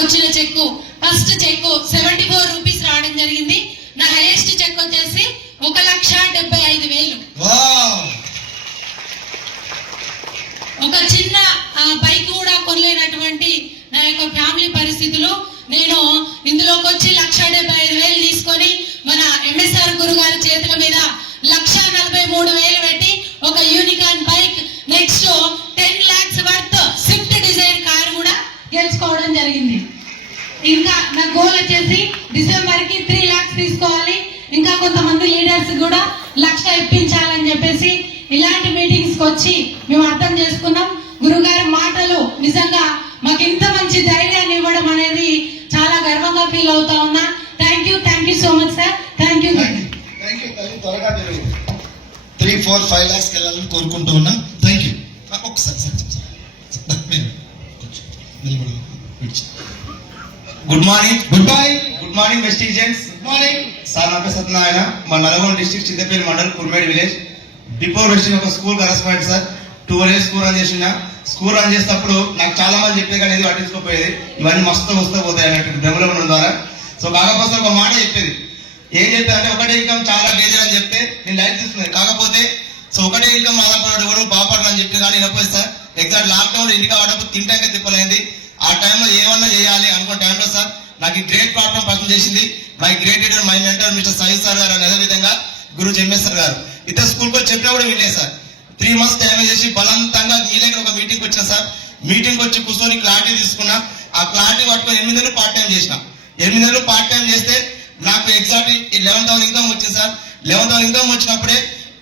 వచ్చిన చెక్కు ఫస్ట్ చెక్కు 74 రూపీస్ రావడం జరిగింది. నా హైయెస్ట్ చెక్ వచ్చేసి 1,75,000. ఒక చిన్న బైక్ కూడా కొనలేనటువంటి నా యొక్క ఫ్యామిలీ పరిస్థితులు నేను ఇందులోకి వచ్చి 1,75,000 తీసుకొని మన ఎంఎస్ఆర్ గురు గారి చేతుల మీద 1,43,000 పెట్టి ఒక Unicorn bike, next 10 lakhs worth Swift Dzire car కూడా గెలుచుకోవడం జరిగింది. ఇంకా నా గోల్ వచ్చేసి డిసెంబర్ కి 3 lakhs తీసుకోవాలి. ఇంకా కొంతమంది లీడర్స్ కూడా 1,00,000 ఇప్పించాలని చెప్పేసి ఇలాంటి మీటింగ్స్ కి వచ్చి మేము అర్థం చేసుకున్నాం. గురుగారి మాటలు నిజంగా మాకు ఇంత మంచి ధైర్యాన్ని ఇవ్వడం అనేది చాలా గర్వంగా ఫీల్ అవుతా ఉన్నా. Thank you so much sir. Thank you. త్వరగా 3, 4, 5 lakhs వెళ్ళాలని కోరుకుంటూ ఉన్నా. Thank you. ఒకసారి గుడ్ మార్నింగ్ వెస్టిజన్స్. సార్ నా పేరు సత్యనారాయణ, మా Nalgonda district Chintapalli mandal Kurmed village. Before వెస్టింగ్ ఒక school correspondent sir. 2 years school run చేసిన. స్కూల్ రన్ చేసేటప్పుడు నాకు చాలా మంది చెప్పే కానీ ఏది పట్టించుకోపోయేది. ఇవన్నీ మస్తు పోతాయి అన్నట్టు డెవలప్మెంట్ ద్వారా. సో కాకపోతే ఒక మాట చెప్పేది, ఏం చెప్పారంటే ఒకటే ఇన్కమ్ చాలా డేంజర్ అని చెప్తే నేను లైట్ తీసుకున్నాను. కాకపోతే సో ఒకటే ఇన్కమ్ ఆధారపడ్డాడు ఎవరు బాగుపడాలని అని చెప్పి కానీ వినకపోతే సార్ ఎగ్జాక్ట్ లాక్డౌన్ ఇంటికి ఆడప్పుడు తింటాకే తిప్పలేంది. ఆ టైంలో ఏమన్నా చేయాలి అనుకున్న టైంలో సార్ నాకు ఈ గ్రేట్ ప్లాట్ఫామ్ పరిచయం చేసింది my great leader, my mentor mister Syed sir గారు. అదే విధంగా గురు ఎంఎస్ సార్ గారు. ఇతర స్కూల్కి వచ్చి చెప్పినా కూడా వినలేదు సార్. 3 months టైం చేసి బలవంతంగా మీ దగ్గర ఒక మీటింగ్ వచ్చిన సార్. మీటింగ్ వచ్చి కూర్చొని క్లారిటీ తీసుకున్నా. ఆ క్లారిటీ పట్టుకొని 8 నెలలు పార్ట్ టైం చేసిన. 8 నెలలు పార్ట్ టైం చేస్తే నాకు ఎగ్జాక్ట్ 11,000 ఇన్కమ్ వచ్చింది సార్. 11,000 ఇన్కమ్ వచ్చినప్పుడే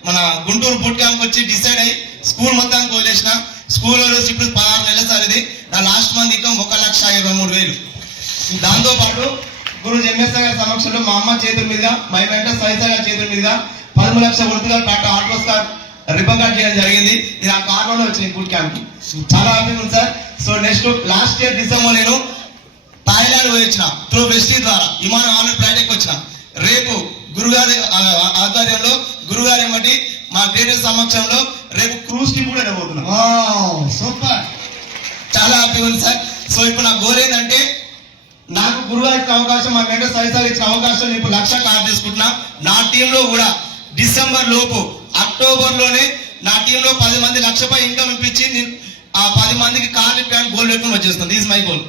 మన గుంటూరు బూట్ క్యాంప్ వచ్చి డిసైడ్ అయ్యి స్కూల్ మొత్తానికి వదిలేసిన. స్కూల్ వదిలేసి ఇప్పుడు 16 నెలలు సార్. ఇది నా లాస్ట్ మంత్ ఇన్కమ్ 1,23,000. దాంతో పాటు గురు ఎంఎస్ గారి సమక్షంలో మా అమ్మ చేతుల మీదుగా, మై మెంటర్ సయ్యద్ గారి చేతుల మీదుగా 13 లక్షల వృత్తిగా Tata autos car ribbon cut చేయడం జరిగింది. ఇది ఆ కార్లోనే వచ్చింది బూట్ క్యాంప్. చాలా హ్యాపీగా ఉంది sir. So next last year December నేను థాయిలాండ్ పోయి వచ్చిన త్రూ వెస్టింగ్ ద్వారా. విమానం ఆల్రెడీ ఫ్లైట్ ఎక్కి వచ్చిన. రేపు గురుగారి ఆధ్వర్యంలో గురుగారి ఏమిటి మా గ్రేటర్ సమక్షంలో రేపు క్రూజ్ కి కూడా వెళ్ళబోతున్నాం. సూపర్. చాలా హ్యాపీగా ఉంది సార్. సో ఇప్పుడు నా గోల్ ఏంటంటే నాకు గురుగారు ఇచ్చిన అవకాశం, మా మెంటర్ సయ్యద్ సార్ ఇచ్చిన అవకాశం ఇప్పుడు 1,00,000 క్లాస్ తీసుకుంటున్నా. నా టీంలో కూడా డిసెంబర్ లోపు, అక్టోబర్ లోనే నా టీంలో 10 మంది 1,00,000 ఇన్కమ్ ఇప్పించి ఆ 10 మందికి కార్లు ఇప్పాలని గోల్ పెట్టుకుని వచ్చేస్తుంది. This my goal.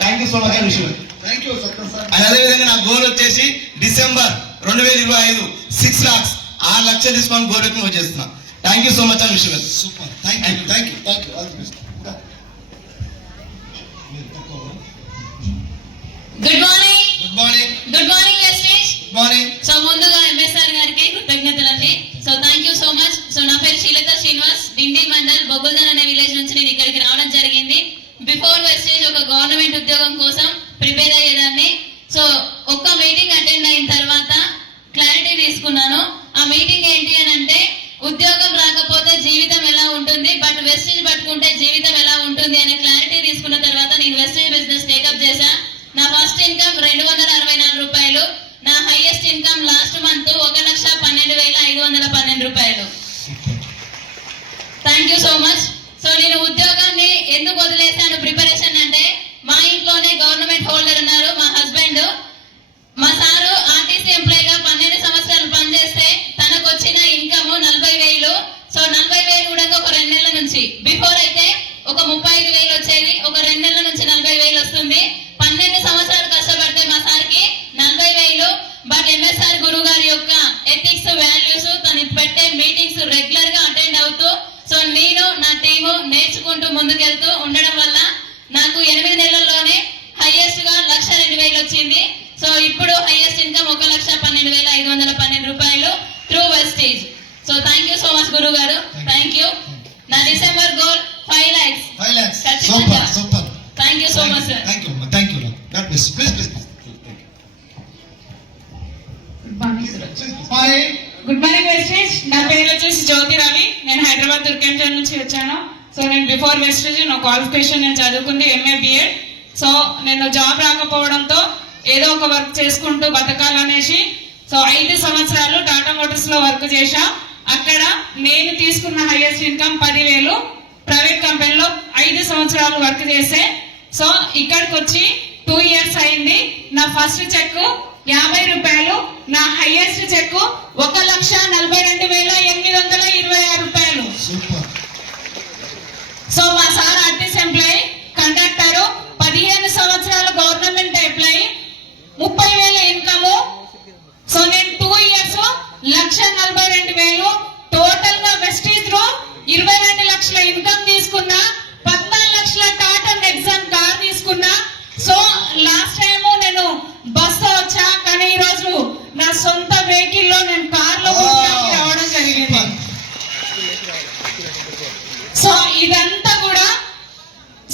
Thank you so much విషయం. Thank you Satyam sir. అదేవిధంగా నా గోల్ వచ్చేసి డిసెంబర్ 2025 6 lakhs 6 లక్షలు తీసుకొని గోల్ పెట్టుకుని వచ్చేస్తున్నా. థ్యాంక్ యూ సో మచ్ అని విషయం. Super. Thank you. All the best. Good morning morning. So ముందుగా ఎంఎస్ఆర్ గారికి కృతజ్ఞతలండి. So thank you so much. So నా పేరు శ్రీలత శ్రీనివాస్, డిండి మండల్ బొగ్గుల్దన్ అనే విలేజ్ నుంచి నేను ఇక్కడికి రావడం జరిగింది. బిఫోర్ వెస్టేజ్ ఒక గవర్నమెంట్ ఉద్యోగం కోసం ప్రిపేర్ అయ్యేదాన్ని. సో ఒక్క మీటింగ్ అటెండ్ అయిన తర్వాత క్లారిటీ తీసుకున్నాను. ఆ మీటింగ్ ఏంటి అని అంటే ఉద్యోగం రాకపోతే జీవితం ఎలా ఉంటుంది, బట్ వెస్టేజ్ పట్టుకుంటే జీవితం ఎలా ఉంటుంది అనే క్లారిటీ తీసుకున్న తర్వాత నేను వెస్టేజ్ బిజినెస్ టేకప్ చేశా. నా ఫస్ట్ ఇన్కమ్ 264 రూపాయలు. నా హైయెస్ట్ ఇన్కమ్ లాస్ట్ మంత్ 1,12,512 రూపాయలు. Thank you so much. So నేను ఉద్యోగాన్ని ఎందుకు వదిలేశాను ప్రిపరేషన్ అంటే మా ఇంట్లోనే గవర్నమెంట్ హోల్డర్ ఉన్నారు, మా హస్బెండ్. మా సారు ఆర్టీసీ ఎంప్లాయ్ గా 12 సంవత్సరాలు పనిచేస్తే తనకు వచ్చిన ఇన్కమ్ 40,000. సో 40,000 కూడా ఒక 2 నెలల నుంచి, బిఫోర్ అయితే ఒక 35,000 వచ్చేది, ఒక 2 నెలల నుంచి 40,000 వస్తుంది. 12 సంవత్సరాలు కష్టపడితే మా సార్కి 40,000. బట్ ఎంఎస్ఆర్ గురువు గారి యొక్క ఎథిక్స్, వాల్యూస్, తను పెట్టే మీటింగ్స్ రెగ్యులర్ గా అటెండ్ అవుతూ, సో నేను నా టీము నేర్చుకుంటూ ముందుకెళ్తూ ఉండడం వల్ల నాకు 8 నెలల్లోనే హైయెస్ట్ గా 1,02,000 వచ్చింది. సో ఇప్పుడు హైయెస్ట్ ఇన్కమ్ 1,12,512 రూపాయలు through Vestige. So thank you so much గురువు గారు. Thank you. నా December goal 5 lakhs. Super. Thank you so much sir. Thank you. God bless. Please. Good morning Vestige. నా పేరు వచ్చేసి జ్యోతి రవి. నేను హైదరాబాద్ తుర్కెంజల్ నుంచి వచ్చాను. సో నేను బిఫోర్ వెస్టేజ్ నా క్వాలిఫికేషన్ నేను చదువుకుంది MA BEd. సో నేను జాబ్ రాకపోవడంతో ఏదో ఒక వర్క్ చేసుకుంటూ బతకాలనేసి సో 5 సంవత్సరాలు టాటా మోటార్స్ లో వర్క్ చేశా. అక్కడ నేను తీసుకున్న హైయెస్ట్ ఇన్కమ్ 10,000. ప్రైవేట్ కంపెనీలో 5 సంవత్సరాలు వర్క్ చేస్తే సో ఇక్కడికి వచ్చి 2 years అయింది. నా ఫస్ట్ చెక్ 50 రూపాయలు, నా హైయెస్ట్ చెక్ 1,42,826 రూపాయలు. సూపర్. సో మా సార్ ఆర్టీసీ ఎంప్లాయీ, కండక్టర్, 15 సంవత్సరాలు గవర్నమెంట్ ఎంప్లాయీ, 30,000 ఇన్కమ్. సో నేను 2 years 1,42,000, టోటల్ గా వెస్టీజ్ లో 22 లక్షల ఇన్కమ్ తీసుకున్నా, 14 లక్షల టాటా నెక్సాన్ కార్ తీసుకున్నా. సో లాస్ట్ టైం నేను బస్ తో వచ్చా, కానీ ఈ రోజు నా సొంత వెహికల్ లో నేను కార్ లో రావడం జరిగింది. సో ఇదంతా కూడా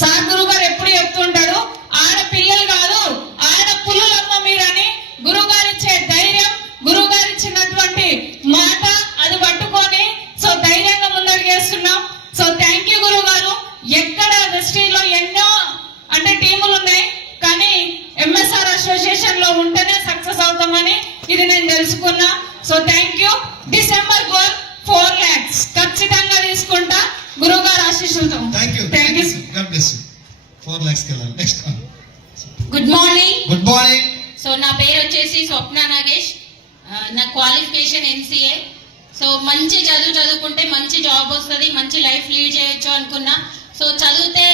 సార్ గురువు గారు ఎప్పుడు చెప్తుంటాడు, ఆడపిల్లలు కాదు ఆడపుల్లలమ్మ మీరని. గురువు గారు ఇచ్చే ధైర్యం, గురువు గారు ఇచ్చినటువంటి మాట, అది పట్టుకొని సో ధైర్యంగా ముందడుగేస్తున్నాం. సో థ్యాంక్ యూ గురువు గారు. ఎక్కడ వెస్టీలో ఎన్నో అంటే టీములు ఉన్నాయి, కానీ ఎంఎస్ఆర్ అసోసియేషన్ లో ఉంటేనే సక్సెస్ అవుతామని ఇది నేను తెలుసుకున్నా. So thank you. December goal 4 lakhs ఖచ్చితంగా తీసుకుంటా గురువు గారు ఆశీస్సులతో. Thank you. Thank you. God bless you. 4 lakhs కి వెళ్ళాలి. Next. Good morning. Good morning. So నా పేరు వచ్చేసి స్వప్న నాగేష్. నా క్వాలిఫికేషన్ NCA. సో మంచి చదువుకుంటే మంచి జాబ్ వస్తుంది, మంచి లైఫ్ లీడ్ చేయొచ్చు అనుకున్నా. సో చదివితే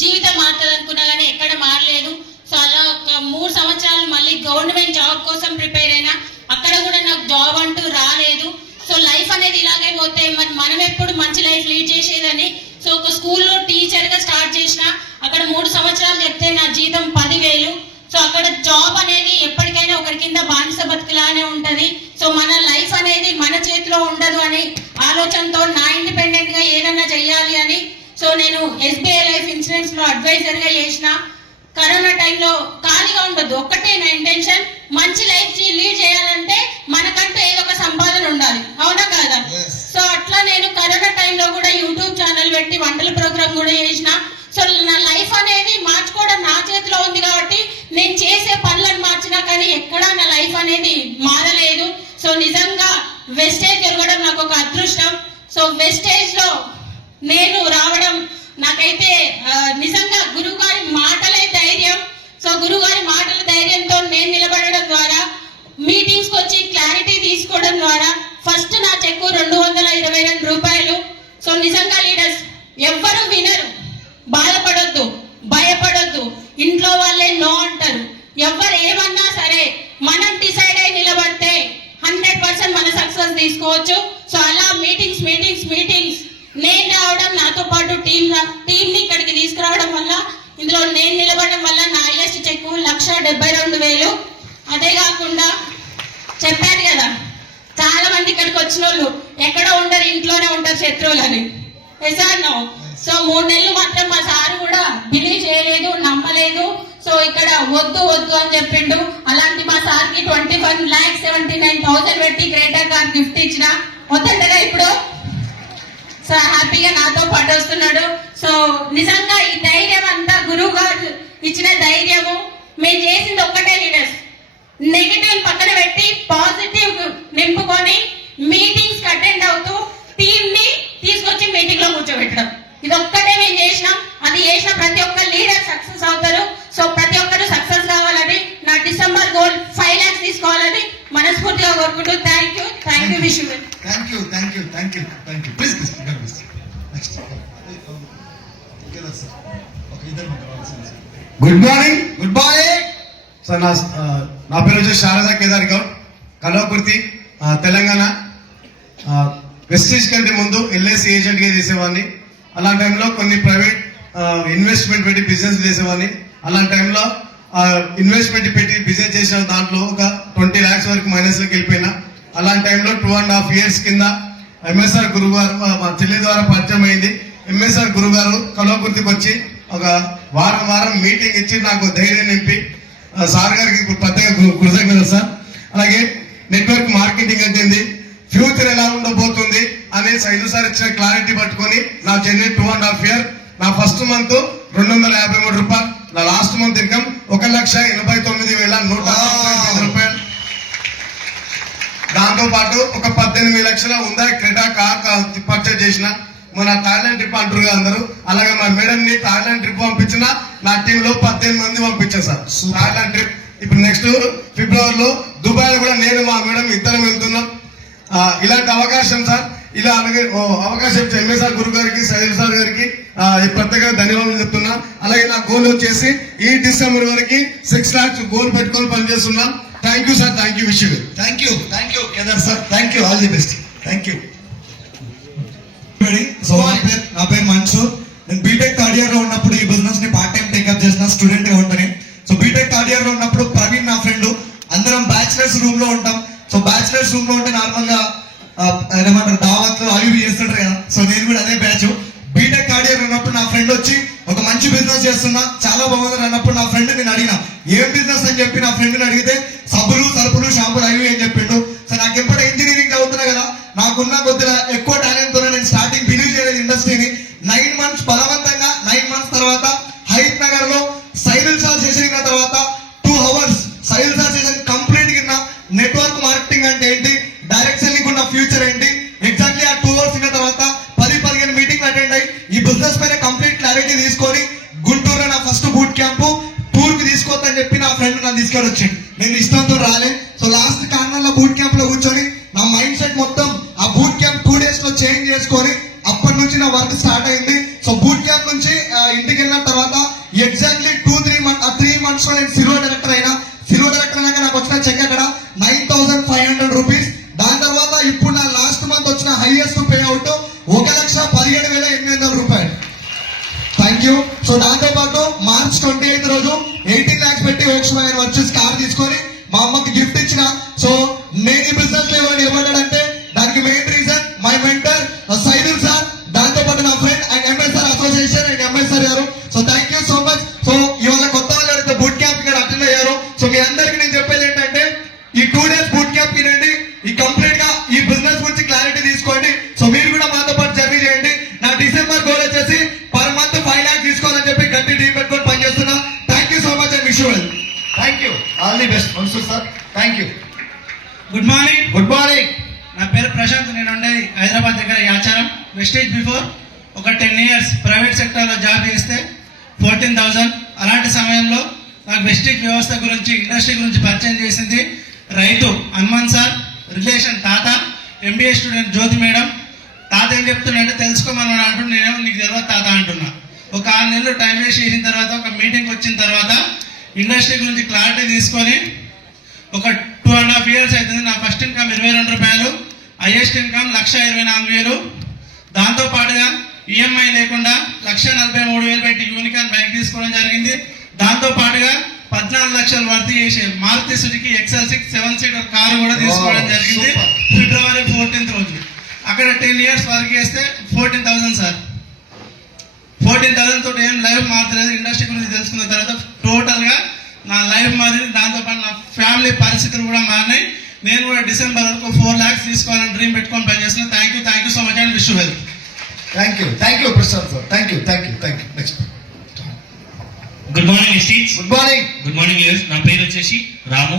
జీవితం మారుతుంది అనుకున్నా, కానీ ఎక్కడ మారలేదు. సో అలా ఒక 3 సంవత్సరాలు మళ్ళీ గవర్నమెంట్ జాబ్ కోసం ప్రిపేర్ అయినా, అక్కడ కూడా నాకు జాబ్ అంటూ రాలేదు. సో లైఫ్ అనేది ఇలాగే పోతే మరి మనం ఎప్పుడు మంచి లైఫ్ లీడ్ చేసేదని సో ఒక స్కూల్లో టీచర్ గా స్టార్ట్ చేసిన. అక్కడ 3 సంవత్సరాలు చెప్తే నా జీతం 10,000. సో అక్కడ జాబ్ అనేది ఎప్పటికైనా ఒకరి కింద బానిస బతుకులానే ఉంటది. సో మన లైఫ్ అనేది మన చేతిలో ఉండదు అని ఆలోచనతో నా ఇండిపెండెంట్ గా ఏదన్నా చెయ్యాలి అని సో నేను SBI లైఫ్ ఇన్సూరెన్స్ లో అడ్వైజర్ గా చేసిన. కరోనా టైంలో ఖాళీగా ఉండదు, ఒక్కటే నా ఇంటెన్షన్, మంచి లైఫ్ లీడ్ చేయాలంటే మనకంటూ ఏదో ఒక సంపాదన ఉండాలి, అవునా కాదా? సో అట్లా నేను కరోనా టైంలో కూడా యూట్యూబ్ ఛానల్ పెట్టి వంటల ప్రోగ్రామ్ కూడా చేసిన. సో నా లైఫ్ అనేది మార్చుకోవడం నా చేతిలో ఉంది కాబట్టి నేను చేసే పనులను మార్చినా, కానీ ఎక్కడా నా లైఫ్ అనేది మారలేదు. సో నిజంగా వెస్టేజ్ జరగడం నాకు ఒక అదృష్టం. సో వెస్టేజ్ లో నేను రావడం నాకైతే నిజంగా గురువు గారి మాటలే ధైర్యం. సో గురువు గారి మాటల ధైర్యంతో నేను నిలబడడం ద్వారా, మీటింగ్స్ కి వచ్చి క్లారిటీ తీసుకోవడం ద్వారా ఫస్ట్ నా చెక్కు 222 రూపాయలు. సో నిజంగా లీడర్స్ ఎవ్వరు వినరు, బాధపడొద్దు, భయపడొద్దు, ఇంట్లో వాళ్ళే నో అంటారు. ఎవరు ఏమన్నా సరే మనం డిసైడ్ అయి నిలబడితే 100% మన సక్సెస్ తీసుకోవచ్చు. సో అలా మీటింగ్స్ నేను రావడం, నాతో పాటు టీమ్ ని ఇక్కడికి తీసుకురావడం వల్ల, ఇందులో నేను నిలబడడం వల్ల నా హైయెస్ట్ చెక్ 1,72,000. అదే కాకుండా చెప్పాను కదా, చాలా మంది ఇక్కడికి వచ్చిన వాళ్ళు ఎక్కడో ఉండరు, ఇంట్లోనే ఉంటారు శత్రువులని. నో. సో 3 నెలలు మాత్రం మా సార్ కూడా బిలీవ్ చేయలేదు, నమ్మలేదు. సో ఇక్కడ వద్దు అని చెప్పిండు. అలాంటి మా సార్ కి 21,79,000 పెట్టి గ్రేటర్ కార్ గిఫ్ట్ ఇచ్చిన. వద్దంటగా ఇప్పుడు సో హ్యాపీగా నాతో పాటు వస్తున్నాడు. సో నిజంగా ఈ ధైర్యం అంతా గురువు గారు ఇచ్చిన ధైర్యము. మేము చేసింది ఒక్కటే లీడర్స్, నెగిటివ్ పక్కన పెట్టి పాజిటివ్ నింపుకొని మీటింగ్స్ అటెండ్ అవుతూ టీమ్ ని తీసుకొచ్చి మీటింగ్ లో కూర్చోబెట్టడం, ఇది ఒక్కటే మేము చేసినాం. అది చేసిన ప్రతి ఒక్క లీడర్ సక్సెస్ అవుతారు. సో ప్రతి ఒక్కరు సక్సెస్ కావాలని, నా డిసెంబర్ గోల్ 5 lakhs తీసుకోవాలని మనస్ఫూర్తిగా కోరుకుంటూ thank you wish you. Thank you. Please next. Good morning. Sir నా పేరు వచ్చి శారదా కేదార్ గౌడ్, కల్వకుర్తి, తెలంగాణ. వెస్టీజ్ కంటే ముందు LIC ఏజెంట్ గా చేసేవాడిని. అలాంటి టైంలో కొన్ని ప్రైవేట్ ఇన్వెస్ట్మెంట్ పెట్టి బిజినెస్ చేసేవాడిని. అలాంటి టైంలో ఇన్వెస్ట్మెంట్ పెట్టి బిజినెస్ చేసిన దాంట్లో ఒక 20 lakhs వరకు మైనస్ లోకి వెళ్ళిపోయినా. అలాంటి టైంలో 2.5 years కింద MSR గురువు గారు మా చెల్లి ద్వారా పరిచయం అయింది. MSR గురువు గారు కల్వకుర్తికి వచ్చి ఒక వారం మీటింగ్ ఇచ్చి నాకు ధైర్యం నింపి, సార్ గారికి ప్రత్యేక కృతజ్ఞతలు సార్. అలాగే నెట్వర్క్ మార్కెటింగ్ అంటుంది, ఫ్యూచర్ ఎలా ఉండబోతుంది అనే సైదు సార్ ఇచ్చిన క్లారిటీ పట్టుకొని నా చెల్లి 2.5 years, నా ఫస్ట్ మంత్ 253 రూపాయలు, నా లాస్ట్ మంత్ ఇన్కమ్ 1,89,195 రూపాయలు. దాంతో పాటు ఒక 18 లక్షల ఉందా క్రెటా కార్ పర్చేజ్ చేసిన. మన థాయిలాండ్ ట్రిప్ అంటారు అందరూ, అలాగే మా మేడం ని థాయిలాండ్ ట్రిప్ పంపించిన నా టీంలో 18 మంది పంపించాను సార్ థాయిలాండ్ ట్రిప్. ఇప్పుడు నెక్స్ట్ ఫిబ్రవరిలో దుబాయ్ కూడా నేను మా మేడం ఇద్దరం వెళ్తున్నాం. ఇలాంటి అవకాశం సార్, ఇలా అలాగే అవకాశం ఎంఎస్ఆర్ గురు గారికి, సైల్ సార్ గారికి ప్రత్యేకంగా ధన్యవాదాలు చెప్తున్నా. అలాగే నా గోల్ వచ్చేసి ఈ డిసెంబర్ వరకు 6 lakhs గోల్ పెట్టుకొని పనిచేస్తున్నా. Thank you sir, thank you, wish you. Thank you Kedar sir, thank you, all the best, thank you. So నా పేరు మన్సూర్. నేను బీటెక్ థర్డ్ ఇయర్ లో ఉన్నప్పుడు ఈ బిజినెస్ ని పార్ట్ టైం టేకప్ చేసిన స్టూడెంట్ ఉంటాను. సో బీటెక్ థర్డ్ ఇయర్ లో ఉన్నప్పుడు ప్రవీణ్ నా ఫ్రెండ్ అందరం బ్యాచిలర్స్ రూమ్ లో ఉంటాం. సో బ్యాచిలర్స్ రూమ్ లో ఉంటే నార్మల్ గా ఏమంటారు దావత్లు అవి చేస్తుంటారు కదా. సో నేను కూడా అదే బ్యాచ్. బీటెక్ థర్డ్ ఇయర్ ఉన్నప్పుడు నా ఫ్రెండ్ వచ్చి ఒక మంచి బిజినెస్ చేస్తున్నా, చాలా బాగుంది అన్నప్పుడు నా ఫ్రెండ్ నేను అడిగిన ఏం బిజినెస్ అని చెప్పి నా ఫ్రెండ్ అడిగితే సబ్బులు, సరుపులు, షాంపులు అవి అని చెప్పిండు. సో నాకు ఎప్పుడు ఇంజనీరింగ్ చదువుతున్నా కదా, నాకున్న కొద్దిగా ఎక్కువ టాలెంట్ తో నేను స్టార్టింగ్ బిలీవ్ చేయలేదు ఇండస్ట్రీని. 9 months బలవంతంగా 9 months తర్వాత హైత్ నగర్ లో సైరల్ సార్ చేసిన తర్వాత 2 hours సైరల్ సార్ చేసిన కంప్లీట్ కింద నెట్వర్క్ మార్కెటింగ్ అంటే ఏంటి, డైరెక్ట్ సెల్లింగ్ ఉన్న ఫ్యూచర్ ఏంటి, ఎగ్జాక్ట్లీ ఆ 2 hours ఇన్న తర్వాత 10-15 మీటింగ్ అటెండ్ అయ్యి ఈ బిజినెస్ పైన కంప్లీట్ క్లారిటీ తీసుకొని గుంటూరులో నా ఫస్ట్ బూట్ క్యాంప్ టూర్ కి తీసుకోవద్దని చెప్పి నా ఫ్రెండ్ నన్ను తీసుకొని వచ్చింది. నేను ఇష్టంతో రాలే. సో లాస్ట్ కార్నర్లో బూట్ క్యాంప్ లో కూర్చొని నా మైండ్ సెట్ మొత్తం ఆ బూట్ క్యాంప్ 2 days లో చేంజ్ చేసుకొని అప్పటి నుంచి నా వర్క్ స్టార్ట్ అయింది. సో బూట్ క్యాంప్ నుంచి ఇంటికి వెళ్ళిన తర్వాత ఎగ్జాక్ట్లీ 3 months లో నేను సిల్వర్ డైరెక్టర్ అయినా. సిల్వర్ డైరెక్టర్ అయినాక నాకు వచ్చిన చెక్ అక్కడ 9,500 rupees. దాని తర్వాత ఇప్పుడు నా లాస్ట్ మంత్ వచ్చిన హైయెస్ట్ పే అవుట్ 1,17,800 రూపాయలు. Thank you. సో దాంతో పాటు March 28 రోజు 18 lakhs పెట్టి Volkswagen వచ్చేసి కార్ తీసుకొని మా అమ్మకి గిఫ్ట్ ఇచ్చిన. సో నేను ఈ బిజినెస్ లో ఎవరు నిలబడ్డాడంటే దానికి main reason my mentor Saidul sir, దాంతో పాటు నా friend and MSR association and MSR గారు. So thank you so much. So ఇవాళ కొత్త వాళ్ళు బూట్ క్యాంప్ ఇక్కడ అటెండ్ అయ్యారు. సో మీ అందరికి నేను చెప్పేది ఏంటంటే ఈ 2 days బూట్ క్యాంప్ వినండి, ఈ కంప్లీట్ గా ఈ బిజినెస్ గురించి క్లారిటీ తీసుకోండి. సో మీరు కూడా మాతో పాటు జర్నీ చేయండి. నా డిసెంబర్ గోల్ వచ్చేసి పర్ మంత్ 5 lakhs తీసుకోవాలని చెప్పి గట్టి టీం పెట్టుకొని పనిచేస్తున్నా. Thank you so much and wish you well. Thank you, all the best Mansoor sir, thank you. Good morning. Good morning. నా పేరు ప్రశాంత్. నేను ఉండేది హైదరాబాద్ దగ్గర యాచారం. వెస్టేజ్ బిఫోర్ ఒక 10 years ప్రైవేట్ సెక్టర్లో జాబ్ చేస్తే 14,000. అలాంటి సమయంలో నాకు వెస్టేజ్ వ్యవస్థ గురించి, ఇండస్ట్రీ గురించి పరిచయం చేసింది రైతు హనుమాన్ సార్, రిలేషన్ తాత, ఎంబీఏ స్టూడెంట్ జ్యోతి మేడం. తాత ఏం చెప్తున్నాడంటే తెలుసుకోమని అంటున్నా, నేనేమో నీకు తెలియదు తాత అంటున్నా. ఒక 6 నెలలు టైం వేస్ట్ చేసిన తర్వాత ఒక మీటింగ్ వచ్చిన తర్వాత ఇండస్ట్రీ గురించి క్లారిటీ తీసుకొని ఒక 2.5 years అవుతుంది. నా ఫస్ట్ ఇన్కమ్ 22 రూపాయలు, హైయెస్ట్ ఇన్కమ్ 1,24,000. దాంతో పాటుగా ఈఎంఐ లేకుండా 1,43,000 పెట్టి యూనికాన్ బైక్ తీసుకోవడం జరిగింది. దాంతో పాటుగా 14 లక్షలు వర్త్ చేసే Maruti Suzuki XL6 7-seater car కూడా తీసుకోవడం జరిగింది ఫిబ్రవరి 14th రోజు. అక్కడ 10 years వర్క్ చేస్తే 14,000 సార్. 14,000 తోటి ఏం లైఫ్ మారలేదు. ఇండస్ట్రీ గురించి తెలుసుకున్న తర్వాత టోటల్ గా నా లైఫ్ మారింది. దాంతో పాటు నా ఫ్యామిలీ పరిస్థితులు కూడా మారినాయి. నేను కూడా డిసెంబర్ వరకు 4 lakhs తీసుకోవాలని డ్రీమ్ పెట్టుకొని పనిచేస్తున్నాను. Thank you so much and wish well. Thank you Prashant sir, thank you. Next. Good morning స్టీచ్. Good morning. గుడ్ మార్నింగ్ యూస్. నా పేరు వచ్చేసి రాము,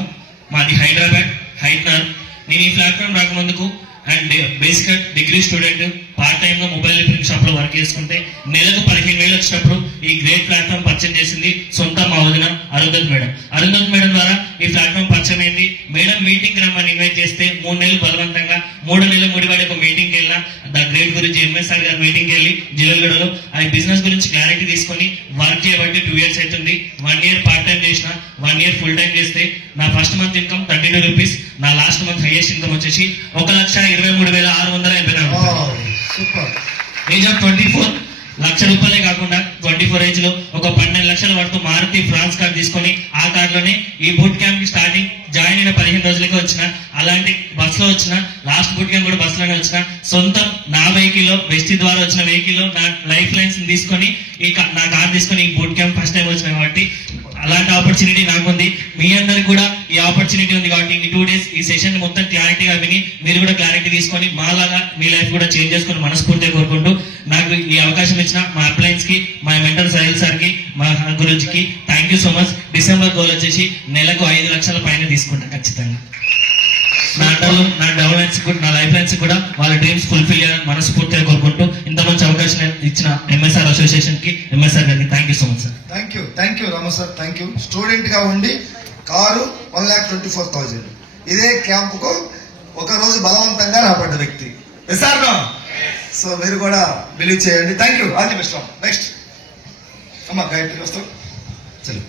మాది హైదరాబాద్ హైట్నర్. నేను ఈ ప్లాట్ఫామ్ రాకముందుకు అండ్ బేసిక్గా డిగ్రీ స్టూడెంట్, పార్ట్ టైమ్ గా మొబైల్ రిపేరింగ్ షాప్ లో వర్క్ చేసుకుంటే నెలకు 15,000 వచ్చినప్పుడు ఈ గ్రేట్ ప్లాట్ఫామ్ పరిచయం చేసింది సొంత మా వదిన అరుంధతి మేడం. అరుంధతి మేడం ద్వారా ఈ ప్లాట్ఫామ్ పరిచయం అయింది. మేడం మీటింగ్ రమ్మని ఇన్వైట్ చేస్తే 3 నెలలు బలవంతంగా 3 నెలలు ముడివాడి ఒక మీటింగ్ వెళ్ళిన ద గ్రేట్ గురించి ఎంఎస్ఆర్ గారు మీటింగ్ వెళ్ళి జిల్లగడలో ఆ బిజినెస్ గురించి క్లారిటీ తీసుకొని వర్క్ చేయబట్టి 2 years అవుతుంది. 1 year పార్ట్ టైం చేసిన, 1 year ఫుల్ టైం చేస్తే నా ఫస్ట్ మంత్ ఇన్కమ్ 32 రూపీస్, నా లాస్ట్ మంత్ హైయెస్ట్ ఇన్కమ్ వచ్చేసి 1,23,684. సూపర్. ఏజ్ ఆఫ్ 24, 1,00,000 రూపాయలే కాకుండా 24 ఏజ్ లో ఒక 12 లక్షల వరకు మారుతి ఫ్రాన్స్ కార్ తీసుకొని ఆ కార్ లోనే ఈ బూట్ క్యాంప్ కి స్టార్టింగ్ జాయిన్ అయిన 15 రోజులకే వచ్చిన. అలాంటి బస్ లో వచ్చిన, లాస్ట్ బూట్ క్యాంప్ కూడా బస్ లోనే వచ్చిన. సొంతం నా వెహికల్ లో వెస్టి ద్వారా వచ్చిన వెహికల్ లో నా లైఫ్ లైన్స్ తీసుకొని నా కార్ తీసుకొని ఈ బూట్ క్యాంప్ ఫస్ట్ టైం వచ్చిన కాబట్టి అలాంటి ఆపర్చునిటీ నాకుంది. మీ అందరికి కూడా ఈ ఆపర్చునిటీ ఉంది కాబట్టి ఈ 2 days ఈ సెషన్ మొత్తం క్లారిటీగా విని మీరు కూడా క్లారిటీ తీసుకొని మాలాగా మీ లైఫ్ కూడా చేంజ్ చేసుకొని మనస్ఫూర్తిగా కోరుకుంటూ నాకు ఈ అవకాశం ఇచ్చిన మా అప్లయన్స్ కి, మా మెంటర్ సహిల్ సార్ కి, మా గురుజీకి thank you so much. December goal వచ్చేసి నెలకు 5 లక్షల పైన తీసుకుంటా ఖచ్చితంగా. నా అండర్లో నా డెవలప్మెంట్స్ కూడా నా లైఫ్ లైన్స్ కూడా వాళ్ళ డ్రీమ్స్ ఫుల్ఫిల్ చేయాలని మనస్ఫూర్తిగా కోరుకుంటూ ఇంత మంచి అవకాశం ఇచ్చిన ఎంఎస్ఆర్ అసోసియేషన్ కి ఎంఎస్ఆర్ గారికి thank you so much sir. Thank you Rama sir, thank you. Student గా ఉండి కారు 1,24,000 ఇదే క్యాంపుకు ఒక రోజు బలవంతంగా రాబడ్డ వ్యక్తి. సో మీరు కూడా బిలీవ్ చేయండి. Thank you, all the best. Next అమ్మా గాయత్రి వస్తాం. చలో.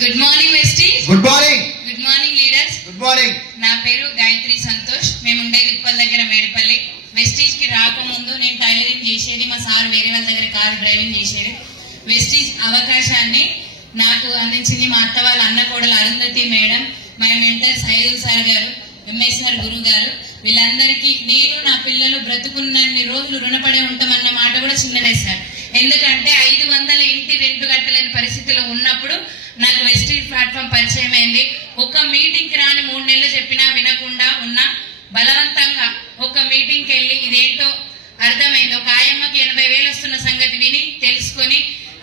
గుడ్ మార్నింగ్ వెస్టీజ్. Good morning. Good morning leaders. Good morning. నా పేరు గాయత్రి సంతోష్. మేము ఉండేది ఉప్పల్ దగ్గర మేడిపల్లి. వెస్టీజ్ కి రాకముందు నేను టైలరింగ్ చేసేది, మా సార్ వేరే వాళ్ళ దగ్గర కారు డ్రైవింగ్ చేసేది. వెస్టీజ్ అవకాశాన్ని నాకు అందించింది మా అత్త వాళ్ళ అన్న కోడలు Arundhati madam, my mentor Saidul sir గారు, ఎంఎస్ఆర్ గురు గారు. వీళ్ళందరికీ నేను నా పిల్లలు బ్రతుకున్నన్ని రోజులు రుణపడి ఉంటామన్న మాట కూడా చిన్నదే సార్. ఎందుకంటే 500 ఇంటి రెంట్ కట్టలేని పరిస్థితిలో ఉన్నప్పుడు నాకు వెస్టీజ్ ప్లాట్ఫామ్ పరిచయం అయింది. ఒక మీటింగ్ కి రాని 3 నెలలు చెప్పినా వినకుండా ఉన్నా బలవంతంగా ఒక మీటింగ్ కి వెళ్ళి ఇదేంటో అర్థమైంది. ఒక ఆయమ్మకి 80,000 వస్తున్న సంగతి విని తెలుసుకొని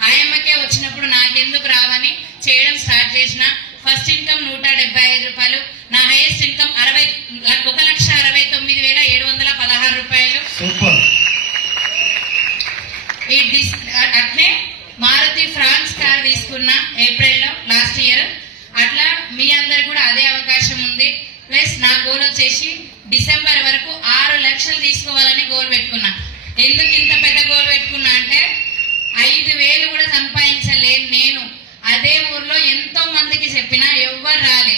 ఆయమ్మకే వచ్చినప్పుడు నాకెందుకు రావని చేయడం స్టార్ట్ చేసిన. ఫస్ట్ ఇన్కమ్ 175 రూపాయలు, నా హైయెస్ట్ ఇన్కమ్ 1,69,716 రూపాయలు. సూపర్. అట్లే మారుతి ఫ్రాన్స్ కార్ తీసుకున్నా ఏప్రిల్లో లాస్ట్ ఇయర్. అట్లా మీ అందరు కూడా అదే అవకాశం ఉంది. ప్లస్ నా గోల్ వచ్చేసి డిసెంబర్ వరకు 6 లక్షలు తీసుకోవాలని గోల్ పెట్టుకున్నా. ఎందుకు ఇంత పెద్ద గోల్ పెట్టుకున్నా అంటే 5,000 కూడా సంపాదించలేను నేను. అదే ఊర్లో ఎంతో మందికి చెప్పినా ఎవ్వరు రాలే.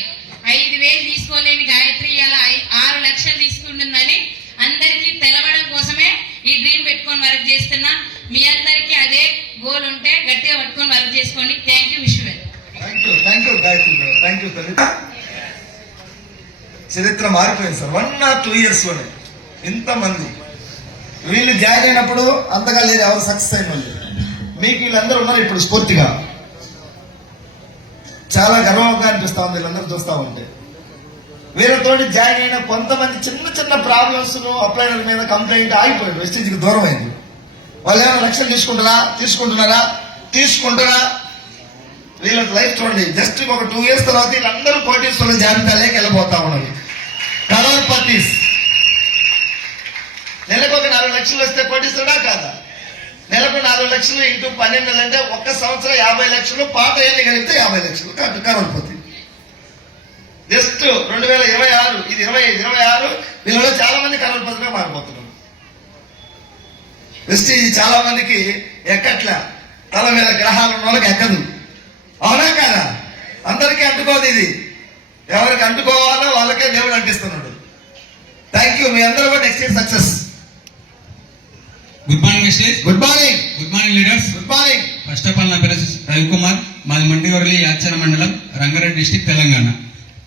5,000 తీసుకోలేని గాయత్రి అలా 6 లక్షలు తీసుకుంటుందని అందరికీ తెలవడం కోసమే ఈ డ్రీమ్ పెట్టుకొని వర్క్ చేస్తున్నా. మీ అందరికీ అదే గోల్ ఉంటే గట్టిగా పట్టుకొని వర్క్ చేసుకోండి. Thank you. Wish well. Thank you Gayatri గారు, థ్యాంక్ యూ తల్లి. చరిత్ర మారిపోయింది సార్. 1 or 2 years లోనే ఇంతమంది. వీళ్ళు జాయిన్ అయినప్పుడు అంతగా లేదు, ఎవరు సక్సెస్ అయిన వాళ్ళు. మీకు వీళ్ళందరూ ఉన్నారు ఇప్పుడు స్ఫూర్తిగా. చాలా గర్వంగా అనిపిస్తా ఉంది వీళ్ళందరూ చూస్తా ఉంటే. వీళ్ళతోటి జాయిన్ అయిన కొంతమంది చిన్న చిన్న ప్రాబ్లమ్స్ అప్లైనర్ మీద కంప్లైంట్ ఆగిపోయాడు, వెస్టీజ్కి దూరం అయింది. వాళ్ళు ఏమైనా లక్ష్యం తీసుకుంటారా? వీళ్ళ లైఫ్ చూడండి. జస్ట్ ఒక 2 years తర్వాత వీళ్ళందరూ కోటీశ్వరుల జాబితాలోకి వెళ్ళిపోతా ఉన్నారు. కరోడ్పతీస్. నెలకు ఒక 4 లక్షలు వస్తే కోటీశ్వరుడా కాదా? నెలకు 4 లక్షలు ఇంటూ 12 నెలలు అంటే ఒక్క సంవత్సరం 50 లక్షలు. పాత ఏళ్ళు కలిగితే 50 లక్షలు కరోడ్పతి. జస్ట్ 2026, ఇది 25-26 వీళ్ళలో చాలా మంది కరోడ్పతిగా మారిపోతున్నారు. వెస్టీజ్ చాలా మందికి ఎక్కట్లా, తల మీద గ్రహాలు ఉన్న వాళ్ళకి ఎక్కదు. అవునా కాదా? అందరికీ అంటుకోదు ఇది. ఎవరికి అంటుకోవాలో వాళ్ళకే దేవుడు అంటిస్తున్నాడు. Thank you. మీ అందరూ కూడా next year success. Good morning వెస్టీజ్. Good morning. Good morning leaders. Good morning. First of all నా పేరు రవికుమార్, మాది మండివర్లి యాచార మండలం, రంగారెడ్డి డిస్టిక్, తెలంగాణ.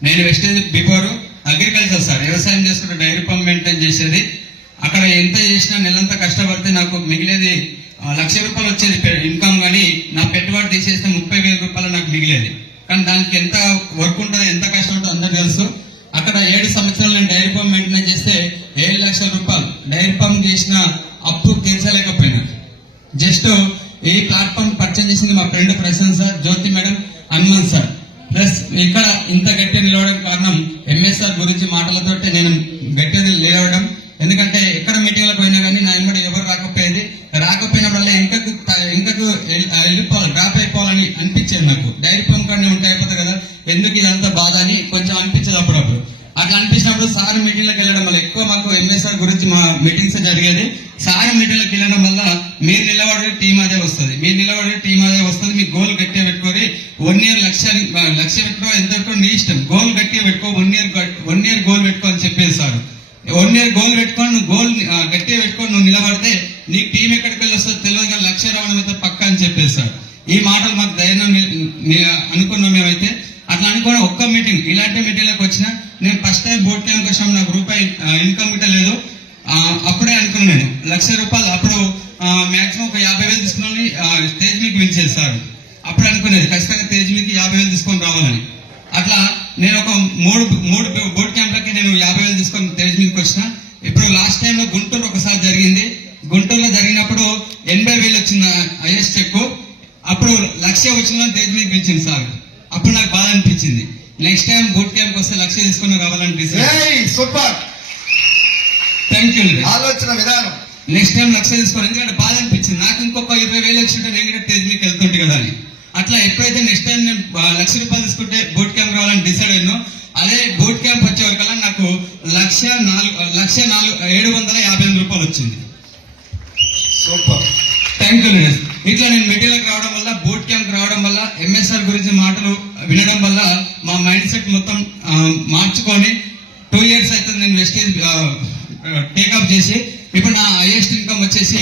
నేను వెస్టీజ్ బిఫోర్ అగ్రికల్చర్ సార్, వ్యవసాయం చేసుకుంటే డైరీ పంప్ మెయింటైన్ చేసేది. అక్కడ ఎంత చేసినా నెలంతా కష్టపడితే నాకు మిగిలేది 1,00,000 రూపాయలు వచ్చేది ఇన్కమ్, కానీ నా పెట్టుబడి తీసేస్తే 30,000 రూపాయలు నాకు మిగిలేది. కానీ దానికి ఎంత వర్క్ ఉంటుందో, ఎంత కష్టం ఉంటుందో అందరూ తెలుసు. అక్కడ 7 సంవత్సరాలు నేను డైరీ పంప్ మెయింటైన్ చేస్తే 7 లక్షల రూపాయలు డైరీ పంప్ చేసిన అప్పు తీర్చలేకపోయినా. జస్ట్ ఈ ప్లాట్ఫామ్ పర్చేజ్ చేసింది మా ఫ్రెండ్ ప్రశాంత్ సార్, జ్యోతి మేడం, హనుమంత్ సార్. ప్లస్ ఇక్కడ ఇంత గట్టిగా నిలవడం కారణం ఎంఎస్ఆర్ గురించి మాటలతోటే నేను గట్టిగా నిలవడం. ఎందుకంటే ఎక్కడ మీటింగ్లకు పోయినా కానీ నా వెంబడి ఎవరు రాకపోయినప్పుడల్లా ఇంకకు వెళ్ళిపోవాలి, డ్రాప్ అయిపోవాలని అనిపించేది నాకు. డైరీ పంప్ కానీ ఉంటే అయిపోతుంది కదా, ఎందుకు ఇదంతా బాధ అని కొంచెం అనిపించేది అప్పుడప్పుడు. అట్లా అనిపించినప్పుడు సార్ మీటింగ్లకు వెళ్ళడం వల్ల ఎక్కువ మాకు ఎంఎస్ఆర్ గురించి మా మీటింగ్స్ జరిగేది. సార్ మీటింగ్లకు వెళ్ళడం వల్ల మీరు నిలబడే టీం అదే వస్తుంది, మీ గోల్ గట్టిగా పెట్టుకొని 1 year లక్ష పెట్టుకో, ఎంత పెట్టుకో నీ ఇష్టం. గోల్ గట్టిగా పెట్టుకో, 1 year గోల్ పెట్టుకో అని చెప్పేది సార్. 1 year గోల్ పెట్టుకొని నువ్వు గోల్ గట్టిగా పెట్టుకొని నువ్వు నిలబడితే నీకు టీం ఎక్కడికి వెళ్ళి వస్తుందో తెలియదు, కానీ 1,00,000 రావడం అయితే పక్క అని చెప్పేది సార్. ఈ మాటలు మాకు ధైర్యం అనుకున్నాం మేమైతే. అట్లా అనుకోని ఒక్క మీటింగ్, ఇలాంటి మీటింగ్లకు వచ్చినా నేను ఫస్ట్ టైం బోట్ క్యాంప్ వచ్చిన నాకు రూపాయి ఇన్కమ్ గిట్ట లేదు. అప్పుడే అనుకున్నాను నేను 1,00,000 రూపాయలు. అప్పుడు మాక్సిమం ఒక 50,000 తీసుకుని స్టేజ్ మీకు పిలిచేది సార్. అప్పుడు అనుకునేది ఖచ్చితంగా స్టేజ్ మీకు 50,000 తీసుకొని రావాలని. అట్లా నేను ఒక మూడు బోట్ క్యాంప్లకి నేను 50,000 తీసుకొని స్టేజ్ మీదకి వచ్చిన. ఇప్పుడు లాస్ట్ టైంలో గుంటూరు ఒకసారి జరిగింది. గుంటూరులో జరిగినప్పుడు 80,000 వచ్చింది హైయెస్ట్ చెక్. అప్పుడు 1,00,000 వచ్చిన స్టేజ్ మీకు పిలిచింది సార్. అప్పుడు నాకు బాధ అనిపించింది. నెక్స్ట్ టైం బూట్ క్యాంప్ వస్తే 1,00,000 తీసుకుని రావాలనిపిస్తుంది. Super, thank you. ఆలోచన విధానం. నెక్స్ట్ టైం 1,00,000 తీసుకోవాలి, ఎందుకంటే బాధ అనిపించింది. నాకు ఇంకొక 20,000 వచ్చింటే నేను కూడా స్టేజ్ మీకు వెళ్తుంటే కదా అని. అట్లా ఎప్పుడైతే నెక్స్ట్ టైం నేను 1,00,000 తీసుకుంటే బూట్ క్యాంప్ రావాలని డిసైడ్ అయ్యాను. అదే బూట్ క్యాంప్ వచ్చేవరకల్లా నాకు 1,07,50 రూపాయలు వచ్చింది. Super, thank you. ఇట్లా నేను మెటీరియల్కి రావడం వల్ల, బూట్ క్యాంప్ రావడం వల్ల, ఎంఎస్ఆర్ గురించి మాటలు వినడం వల్ల మా మైండ్ సెట్ మొత్తం మార్చుకొని 2 years అయితే నేను వెస్టేజ్ టేకప్ చేసి ఇప్పుడు నా హైయెస్ట్ ఇన్కమ్ వచ్చేసి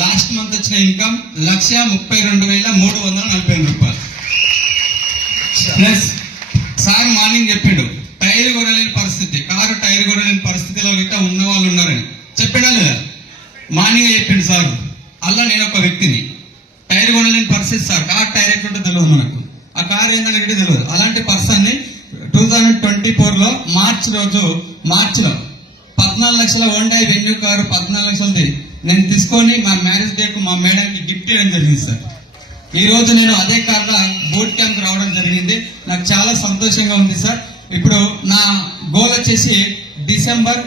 లాస్ట్ మంత్ వచ్చిన ఇన్కమ్ 1,32,340 రూపాయలు. ప్లస్ సార్ మార్నింగ్ చెప్పిండు టైర్ కొనలేని పరిస్థితి, కారు టైర్ కొనలేని పరిస్థితిలో గిట్ట ఉన్న వాళ్ళు ఉన్నారని చెప్పాడా లేదా? మార్నింగ్ చెప్పిండు సార్. అలా నేను ఒక వ్యక్తిని, టైర్ కొనలేని పరిస్థితి సార్, కార్ టైర్ ఎట్లుంటే తెలియదు మనకు, ఆ కార్ ఏందని తెలియదు. అలాంటి పర్సన్ ని 2024లో మార్చిలో 14 లక్షల హోండా వెన్యూ కారు 14 లక్షలది నేను తీసుకొని మా మ్యారేజ్ డే కు మా మేడంకి గిఫ్ట్ ఇవ్వడం జరిగింది సార్. ఈ రోజు నేను అదే కార్లో బూట్ క్యాంప్ రావడం జరిగింది. నాకు చాలా సంతోషంగా ఉంది సార్. ఇప్పుడు నా గోల్ వచ్చేసి డిసెంబర్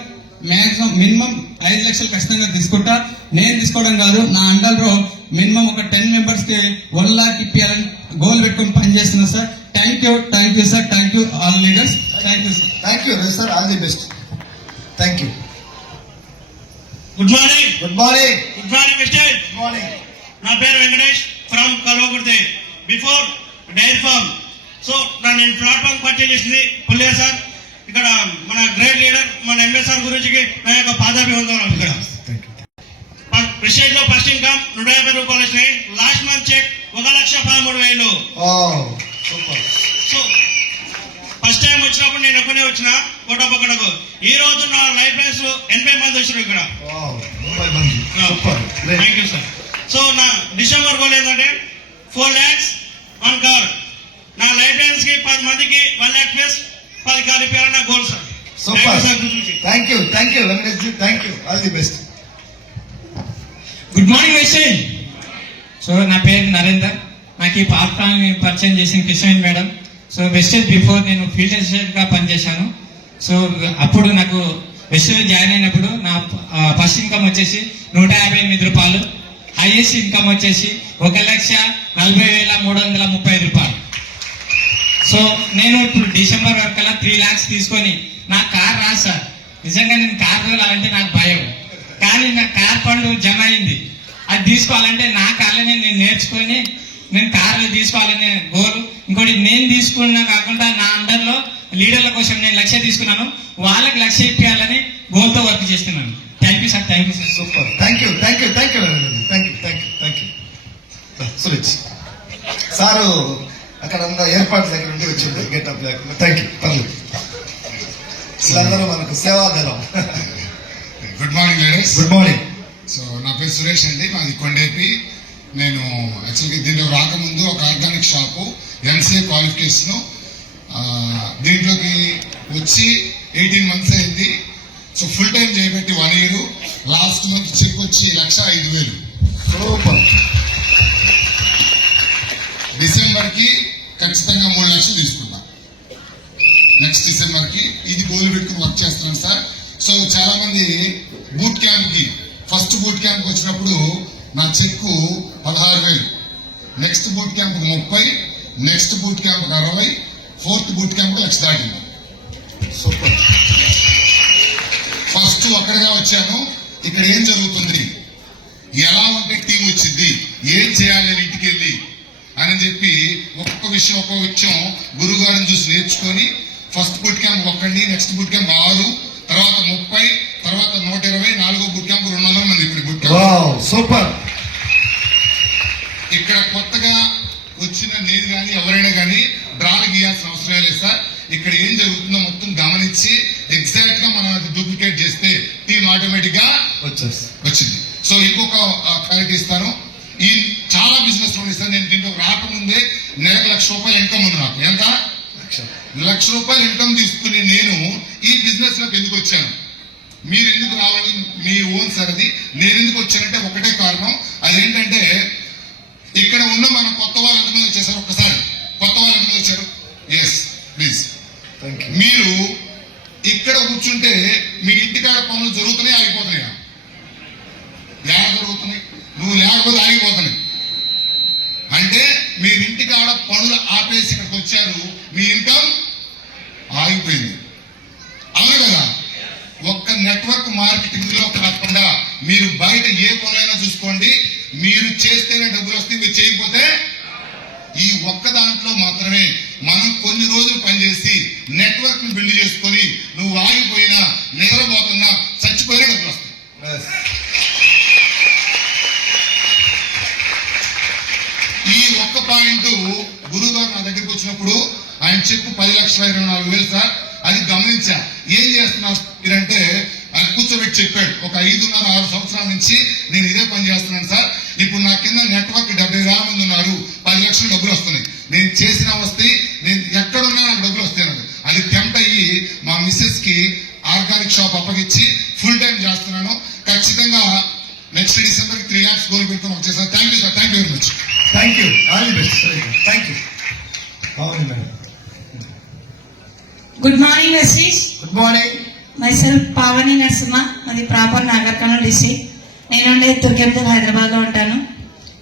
మ్యాక్సిమం మినిమం 5 లక్షలు ఖచ్చితంగా తీసుకుంటా. నేను తీసుకోవడం కాదు, నా అండర్లో మినిమం ఒక 10 members కి 1 lakh ఇప్పించాలని గోల్ పెట్టుకుని పనిచేస్తున్నా sir. Thank you sir, thank you all leaders, thank you sir. Thank you sir, all the best. Thank you. Good morning. Good morning. Good morning mister. Good morning. నా పేరు Venkatesh from Kalwakurthy. Before dairy farm. So నేను platform purchase చేసింది పుల్లే sir. ఇక్కడ మన great leader మన MSR గురించి నా యొక్క పాదాభివందనం. ఇక్కడ విషయంలో లో ఫస్ట్ ఇన్కమ్ 150 రూపాయలు వచ్చినాయి. Last month cheque 1,13,000. Super. So first time వచ్చినప్పుడు నేను ఒక్కనే వచ్చిన కోటపక్కడకు. ఈ రోజు నా లైఫ్ లైన్స్ 80 మంది వచ్చారు ఇక్కడ. Super, thank you sir. So నా డిసెంబర్ గోల్ ఏంటంటే 4 lakhs 1 కార్. నా లైఫ్ లైన్స్ కి 10 మందికి 1 lakh ప్లస్ 10 కార్ ఇప్పారని నా goal sir. Super, thank you Venkatesh ji, thank you, all the best. Good morning Vestige. So నా పేరు నరేందర్. నాకు ఈ ప్లాట్ఫామ్ పరిచయం చేసిన Kishan madam. So Vestige before నేను ఫీల్డ్ అసిస్టెంట్ గా పనిచేశాను. సో అప్పుడు నాకు వెస్టేజ్ జాయిన్ అయినప్పుడు నా ఫస్ట్ ఇన్కమ్ వచ్చేసి 158 రూపాయలు. హైయెస్ట్ ఇన్కమ్ వచ్చేసి 1,40,335 రూపాయలు. సో నేను ఇప్పుడు డిసెంబర్ వరకల్లా 3 lakhs తీసుకొని నా కార్ రాదు సార్. నిజంగా నేను కార్ తోలాలంటే నాకు భయం, కానీ నా కార్ ఫండ్ జమ అయింది. అది తీసుకోవాలంటే నా కార్లనే నేను నేర్చుకొని నేను కార్లు తీసుకోవాలనే గోల్. ఇంకోటి నేను తీసుకున్నా కాకుండా నా అండర్లో లీడర్ల కోసం నేను 1,00,000 తీసుకున్నాను, వాళ్ళకి 1,00,000 ఇప్పించాలని గోల్తో వర్క్ చేస్తున్నాను. Thank you sir, thank you sir. Super, thank you Suresh sir. అక్కడ ఉన్న ఏర్పాటు దగ్గర నుండి వచ్చింది గెటప్ లేకుండా. థ్యాంక్ యూ, పర్లేదు. వీళ్ళందరూ మనకు సేవాదళం. Good morning ladies. Good morning. So నా పేరు సురేష్ అండి, మాది కొండేపి. నేను యాక్చువల్గా దీంట్లో రాకముందు ఒక ఆర్గానిక్ షాపు ఎంసీఏ క్వాలిఫికేషన్, దీంట్లోకి వచ్చి 18 months అయింది. సో ఫుల్ టైం చేయబట్టి 1 year. లాస్ట్ మంత్ చెక్ వచ్చి 1,05,000. సూపర్. డిసెంబర్కి ఖచ్చితంగా 3 లక్షలు తీసుకుంటాం. నెక్స్ట్ డిసెంబర్కి ఇది గోల్ పెట్టుకుని వర్క్ చేస్తున్నాను సార్. సో చాలా మంది బూట్ క్యాంప్ కి ఫస్ట్ బూట్ క్యాంప్ వచ్చినప్పుడు నా చెక్కు 16,000, next boot camp 30, next boot camp 60, 4th boot camp 1,00,000 దాటింది. సూపర్. ఫస్ట్ ఒక్కడిగా వచ్చాను. ఇక్కడ ఏం జరుగుతుంది, ఎలా ఉంటే టీం వచ్చింది, ఏం చేయాలి అని ఇంటికి వెళ్ళి అని చెప్పి ఒక్కొక్క విషయం గురువు గారిని చూసి నేర్చుకొని first boot camp 1, next boot camp 6, తర్వాత 30, తర్వాత 120, 4వ బూట్ క్యాంప్ 200 మంది ఇప్పుడు బూట్ క్యాంప్. సూపర్. ఇక్కడ కొత్తగా వచ్చిన నేను కానీ ఎవరైనా కానీ డ్రాలు గీయాల్సిన అవసరం లేదు సార్. ఇక్కడ ఏం జరుగుతుందో మొత్తం గమనించి ఎగ్జాక్ట్ గా మనం అది డూప్లికేట్ చేస్తే టీం ఆటోమేటిక్ గా వచ్చింది. సో ఇంకొక క్లారిటీ ఇస్తాను. ఈ చాలా బిజినెస్ లో ఇస్తాను. నేను దీంట్లో రాకముందే నెలకు 1,00,000 రూపాయలు ఇన్కమ్ ఉంది నాకు. ఎంత? 1,00,000 రూపాయలు ఇన్కమ్ తీసుకుని నేను ఈ బిజినెస్ లోకి ఎందుకు వచ్చాను, మీరు ఎందుకు రావాలి, మీ ఓన్ సార్ అది. నేను ఎందుకు వచ్చానంటే ఒకటే కారణం, అదేంటంటే ఇక్కడ ఉన్న మన కొత్త వాళ్ళు ఎంతమంది వచ్చేసారు, ఒక్కసారి కొత్త వాళ్ళు ఎంతమంది వచ్చారు? Yes please. Thank you. మీరు ఇక్కడ కూర్చుంటే మీ ఇంటికాడ పనులు జరుగుతున్నాయి ఆగిపోతున్నాయా? ఎలా జరుగుతున్నాయి? నువ్వు లేకపోతే ఆగిపోతున్నాయి. అంటే మీరు ఇంటికాడ పనులు ఆపేసి ఇక్కడికి వచ్చారు, మీ ఇన్కమ్ ఆగిపోయింది. అవును కదా? ఒక్క నెట్వర్క్ మార్కెటింగ్ లో కాకుండా మీరు బయట ఏ పనులైనా చూసుకోండి, మీరు చేస్తేనే డబ్బులు వస్తాయి, మీరు చేయకపోతే. ఈ ఒక్క దాంట్లో మాత్రమే మనం కొన్ని రోజులు పనిచేసి నెట్వర్క్ ని బిల్డ్ చేసుకొని నువ్వు ఆగిపోయినా, నిద్రపోతున్నా, చచ్చిపోయినా డబ్బులు వస్తాయి. ఈ ఒక్క పాయింట్ గురువు గారు నా దగ్గరికి వచ్చినప్పుడు ఆయన చెప్పు 10,24,000 సార్, అది గమనించా. ఏం చేస్తున్నారు మీరంటే ఆయన కూర్చోబెట్టి చెప్పాడు, ఒక 5.5-6 సంవత్సరాల నుంచి నేను ఇదే పని చేస్తున్నాను సార్. ఇప్పుడు నా కింద నెట్వర్క్ 70,000 మంది ఉన్నారు, 10 లక్షలు డబ్బులు వస్తున్నాయి. నేను చేసిన వస్తాయి, నేను ఎక్కడున్నా నాకు డబ్బులు వస్తాయి. అది టెంప్ట్ అయ్యి మా మిస్సెస్ కి ఆర్గానిక్ షాప్ అప్పగించి ఫుల్ టైం చేస్తున్నాను. ఖచ్చితంగా నెక్స్ట్ డిసెంబర్ 3 lakhs గోల్ పెట్టుకుని వచ్చేసాను. Thank you sir, thank you very much. Thank you. All the best. Thank you. అవును మేడం. గుడ్ మార్నింగ్ వెస్టీజ్. Good morning. Myself Pavani Narasimha, అది ప్రాపర్ నాగర్ కర్నూలు డిస్ట్రిక్ట్. నేను ఉండే తుర్కెంపూర్ హైదరాబాద్ లో ఉంటాను.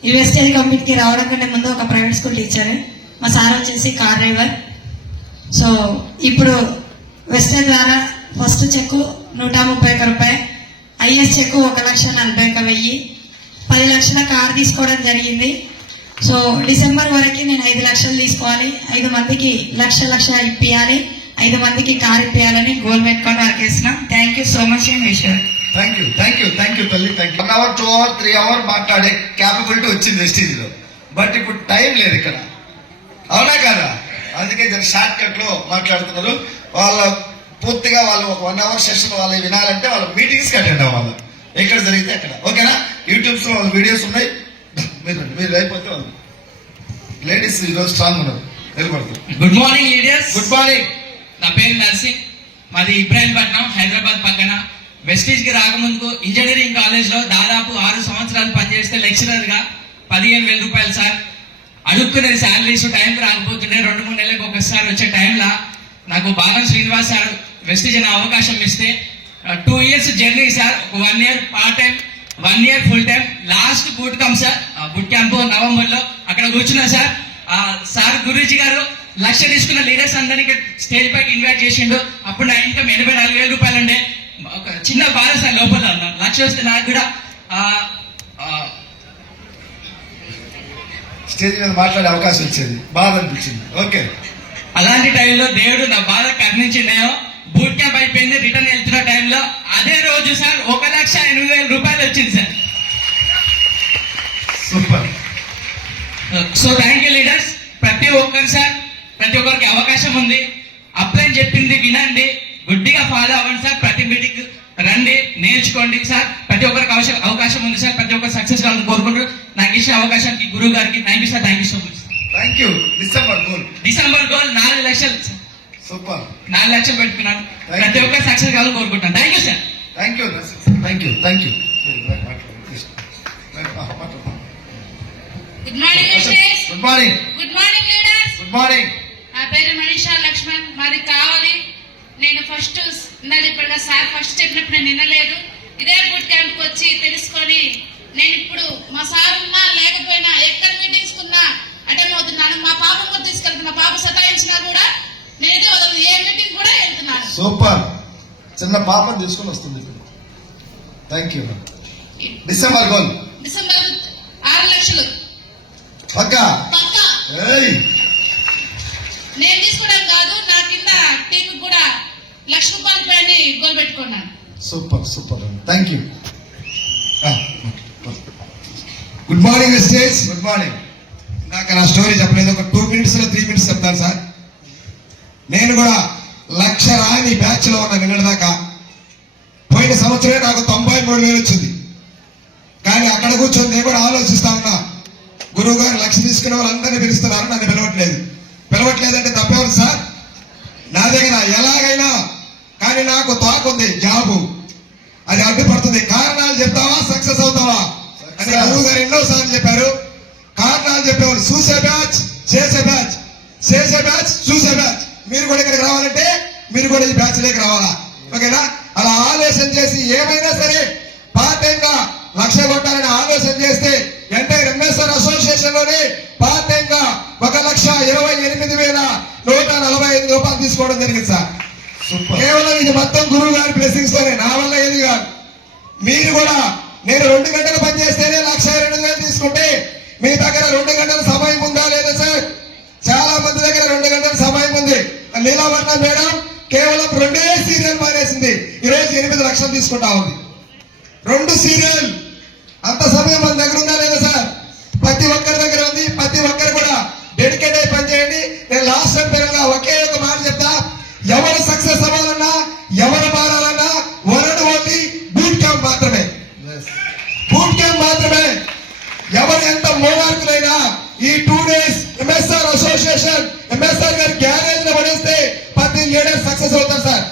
ఈ వెస్టేజ్ కంపెనీకి రావడం కంటే ముందు ఒక ప్రైవేట్ స్కూల్ టీచర్, మా సార్ వచ్చేసి కార్ డ్రైవర్. సో ఇప్పుడు వెస్టేజ్ ద్వారా ఫస్ట్ చెక్ 131 రూపాయలు, ఐఎస్ చెక్ 1,41,000, 10 లక్షల కార్ తీసుకోవడం జరిగింది. సో డిసెంబర్ వరకు నేను 5 లక్షలు తీసుకోవాలి, 5 మందికి లక్ష ఇప్పియాలి, 5 మందికి కార్ ఇప్పియాలని గోల్ పెట్టుకొని వర్క్ చేస్తున్నాం. Thank you so much and విషయం. Thank you. Thank you. Thank you తల్లి. Thank you. 1 hour 2 hour 3 hour మాట్లాడే క్యాపబిలిటీ వచ్చింది వెస్టీజ్ లో, బట్ ఇప్పుడు టైం లేదు ఇక్కడ. అవునా కదా? అందుకే జర షార్ట్ కట్ లో మాట్లాడుతున్నారు. వాళ్ళ పూర్తిగా వాళ్ళు ఒక 1 hour సెషన్ వాళ్ళు వినాలంటే వాళ్ళ మీటింగ్స్ కి అటెండ్ అవ్వాలి, ఎక్కడ జరిగితే అక్కడ. ఓకేనా? యూట్యూబ్స్ లో వాళ్ళ వీడియోస్ ఉన్నాయి, మీరు అయిపోతే వాళ్ళు లేడీస్ ఈరోజు స్ట్రాంగ్ ఉన్నారు, నిలబడుతుంది. Good morning leaders. Good morning. నా పేరు నర్సింగ్, మాది ఇబ్రాహీంపట్నం హైదరాబాద్ పక్కన. వెస్టీజ్ కి రాకముందుకు ఇంజనీరింగ్ కాలేజ్ లో దాదాపు 6 సంవత్సరాలు పనిచేస్తే లెక్చరర్ గా 15,000 రూపాయలు సార్. అడుక్కునేది శాలరీస్ టైంకి రాకపోతుండే, 2-3 నెలలకు ఒకసారి వచ్చే టైంలో నాకు బాగా శ్రీనివాస్ సార్ వెస్టీజ్ అనే అవకాశం ఇస్తే 2 years journey sir, 1 year part time, 1 year full time, last boot camp sir, boot camp November లో అక్కడ కూర్చున్నా సార్. సార్ గురూజీ గారు 1 లక్ష తీసుకున్న లీడర్స్ అందరికీ స్టేజ్ పైకి ఇన్వైట్ చేసిండు. అప్పుడు నా ఇన్కమ్ 84,000 రూపాయలు ఉండే. ఒక చిన్న బాధ సార్, లోపల 1 లక్ష వస్తే నాకు కూడా స్టేజ్ మీద మాట్లాడే అవకాశం వచ్చేది, బాధ అనిపించింది. ఓకే. అలాంటి టైంలో దేవుడు నా బాధ కరుణించిండేమో. బూట్ క్యాంప్ అయిపోయింది, రిటర్న్ వెళ్తున్న టైంలో అదే రోజు సార్ 1,80,000 రూపాయలు వచ్చింది sir. Super. So thank you leaders. ప్రతి ఒక్కరు సార్, ప్రతి ఒక్కరికి అవకాశం ఉంది. అప్లై చెప్పింది వినండి, గుడ్డిగా ఫాలో అవ్వండి సార్. ప్రతి మీటింగ్ రండి, నేర్చుకోండి సార్. ప్రతి ఒక్కరికి అవకాశం ఉంది సార్. ప్రతి ఒక్కరు సక్సెస్ కావాలని కోరుకుంటూ నాకు ఇచ్చిన అవకాశానికి గురువు గారికి thank you sir. Thank you so much. Thank you. December goal 4 లక్షలు. సూపర్. 4 లక్షలు పెట్టుకున్నాను. ప్రతి ఒక్కరు సక్సెస్ కావాలని కోరుకుంటాను. Thank you sir. Thank you. Thank you. Thank you. Good morning Vestige. Good morning. Good morning leaders. Good morning. నా పేరు మనీషా లక్ష్మణ్, మాది కావాలి. నేను ఫస్ట్ ఇందాక ఇప్పుడు సార్ ఫస్ట్ చెప్పినప్పుడు నేను వినలేదు. ఇదే బూట్ క్యాంప్కి వచ్చి తెలుసుకొని నేను ఇప్పుడు మా సార్ ఉన్నా లేకపోయినా ఎక్కడ మీటింగ్స్ ఉన్నా అటెండ్ అవుతున్నాను. మా పాపను కూడా తీసుకెళ్తున్నా, పాప సతాయించినా కూడా నేనే వదలను, ఏ మీటింగ్ కూడా వెళ్తున్నాను. సూపర్. చిన్న పాపను తీసుకుని వస్తుంది. Thank you. December goal December 6 లక్షలు పక్కా. ఏయ్, నేను తీసుకోవడం కాదు, నా కింద టీం కూడా 1 లక్ష రూపాయలు పైన గోల్ పెట్టుకున్నాను. Super super. Thank you. Good morning Vestige. Good morning. నాకు నా స్టోరీ చెప్పలేదు, ఒక 2 minutes లో 3 minutes చెప్తాను సార్. నేను కూడా 1 లక్ష రాని బ్యాచ్ లో ఉన్న నిన్నటిదాకా. పోయిన సంవత్సరమే నాకు 93,000 వచ్చింది. కానీ అక్కడ కూర్చొని నేను కూడా ఆలోచిస్తా ఉన్నా, గురువు గారు 1 లక్ష తీసుకునే వాళ్ళందరినీ పిలుస్తున్నారు, నన్ను పిలవట్లేదంటే తప్పేవారు సార్. నా దగ్గర ఎలాగైనా కానీ నాకు తోకుంది జాబు, అది అడ్డుపడుతుంది. కారణాలు చెప్తావా సక్సెస్ అవుతావా అని గురువు గారు ఎన్నోసార్లు చెప్పారు. కారణాలు చెప్పేవాళ్ళు చూసే బ్యాచ్, చేసే బ్యాచ్, చేసే బ్యాచ్, చూసే బ్యాచ్. కూడా ఇక్కడికి రావాలంటే మీరు కూడా ఈ బ్యాచ్ లోకి రావాలా, ఓకేనా? అలా ఆలోచన చేసి ఏమైనా సరే పార్ట్ టైం గా 1,00,000 కొట్టాలని ఆలోచన చేస్తే ఎంటైర్ ఎంఎస్ఆర్ అసోసియేషన్ లోనే పార్ట్ టైం గా 1,28,145 రూపాయలు తీసుకోవడం జరిగింది సార్. కేవలం ఇది మొత్తం గురువు గారి బ్లెస్సింగ్స్ తోనే, నా వల్ల ఏది కాదు. మీరు కూడా నేను 2 గంటలు పనిచేస్తేనే 1,02,000 తీసుకుంటే మీ దగ్గర 2 గంటల సమయం ఉందా లేదా సార్? చాలా మంది దగ్గర 2 గంటల సమయం ఉంది. నీలావర్ణ మేడం కేవలం 2 సీరియల్ మానేసింది, ఈరోజు 8 లక్షలు తీసుకుంటా ఉంది. 2 సీరియల్, అంత సమయం మన దగ్గర ఉందా లేదా సార్? ప్రతి ఒక్కరి దగ్గర ఉంది. ప్రతి ఒక్కరు కూడా డెడికేట్ అయి పనిచేయండి. నేను లాస్ట్ టైం పేరుగా ఒకే ఒక మాట చెప్తా, ఎవరు సక్సెస్ అవ్వాలన్నా ఎవరు మారాలన్నా వరడు ఓన్లీ బూట్ క్యాంప్ మాత్రమే, బూట్ క్యాంప్ మాత్రమే. ఎవరు ఎంత మోనార్కులైనా ఈ 2 days ఎంఎస్ఆర్ అసోసియేషన్ ఎంఎస్ఆర్ గారి గ్యారేజ్ లో పడేస్తే 18 లీడర్స్ సక్సెస్ అవుతారు సార్.